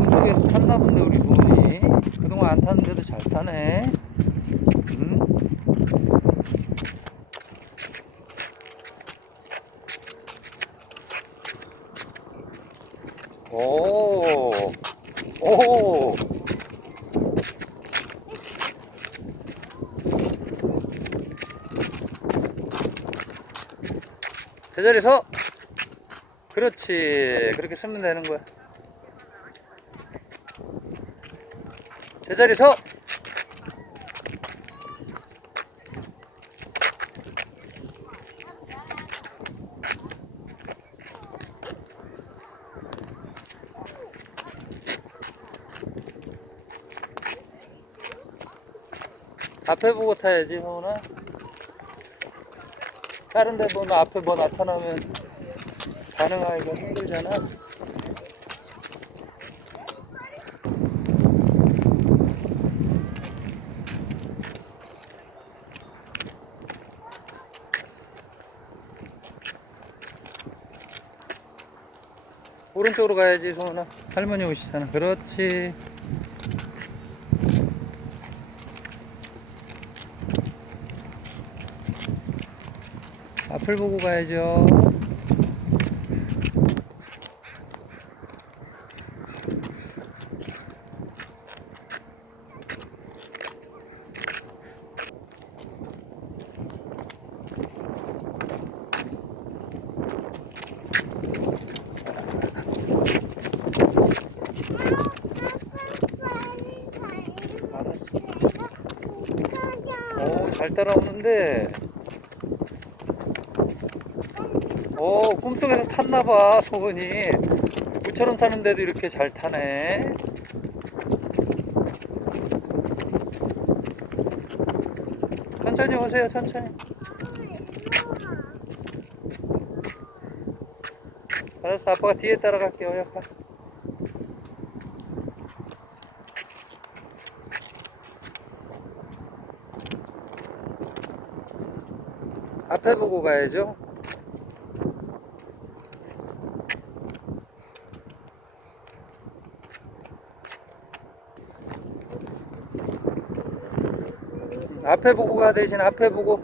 그쪽에서 탔나 본데 우리 소원이. 그동안 안 탔는데도 잘 타네. 응? 오, 오, 제자리 서. 그렇지. 그렇게 쓰면 되는 거야. 제자리 서. 앞에 보고 타야지, 성훈아. 다른 데 보면 앞에 뭐 나타나면 반응하기가 힘들잖아. 오른쪽으로 가야지, 성훈아. 할머니 오시잖아. 그렇지. 앞을 보고 가야죠. 오, 잘 따라오는데. 오, 꿈속에서 탔나봐, 소은이. 물처럼 타는데도 이렇게 잘 타네. 천천히 오세요, 천천히. 알았어, 아빠가 뒤에 따라갈게요, 약간. 앞에 보고 가야죠. 앞에 보고 가 대신 앞에 보고